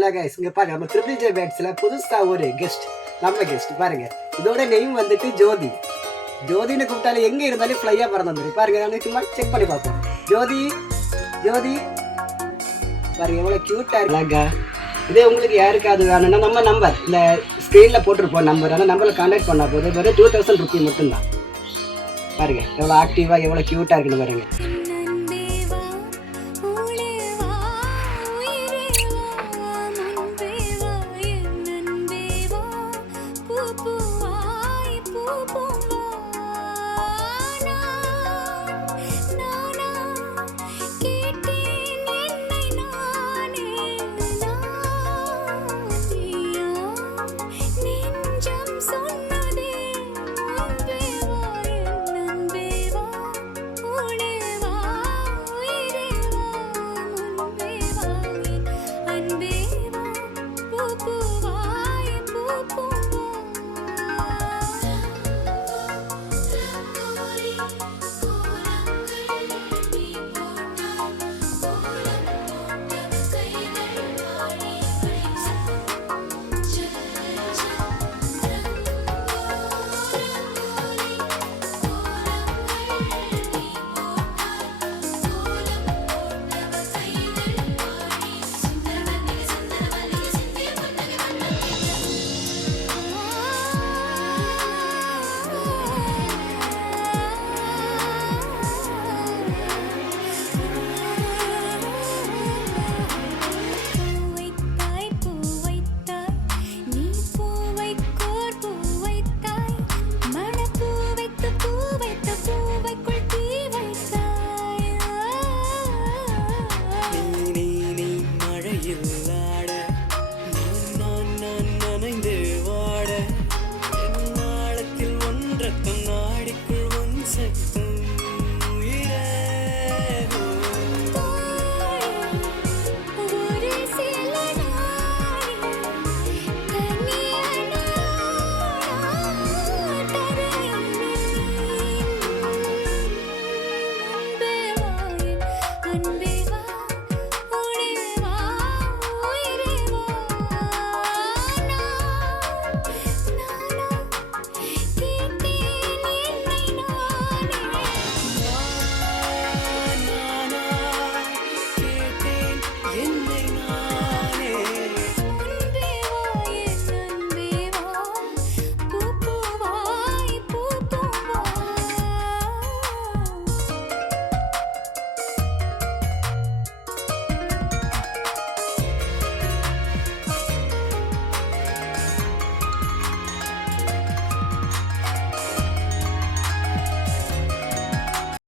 Hello guys, இங்கே பாருங்க நம்ம ட்ரிபிள் ஜே பேட்ஸில் புதுசாக ஒரு கெஸ்ட், நம்ம கெஸ்ட் பாருங்க. இதோட நெய்ம் வந்துட்டு ஜோதி. ஜோதின்னு கூப்பிட்டாலும் எங்கே இருந்தாலும் ஃப்ளையாக பறந்து வந்துடும். பாருங்க, நாங்கள் சும்மா செக் பண்ணி பார்ப்போம். ஜோதி ஜோதி பாருங்க எவ்வளோ க்யூட்டாக இருக்குங்க. இதே உங்களுக்கு யாருக்காவது வேணும்னா நம்ம நம்பர் இந்த ஸ்க்ரீனில் போட்டிருப்போம் நம்பர். ஆனால் நம்பரில் கான்டாக்ட் பண்ணால் போது வெறும் 2000 ரூபீ மட்டும்தான். பாருங்க எவ்வளோ ஆக்டிவாக எவ்வளோ க்யூட்டாக இருக்குன்னு பாருங்க.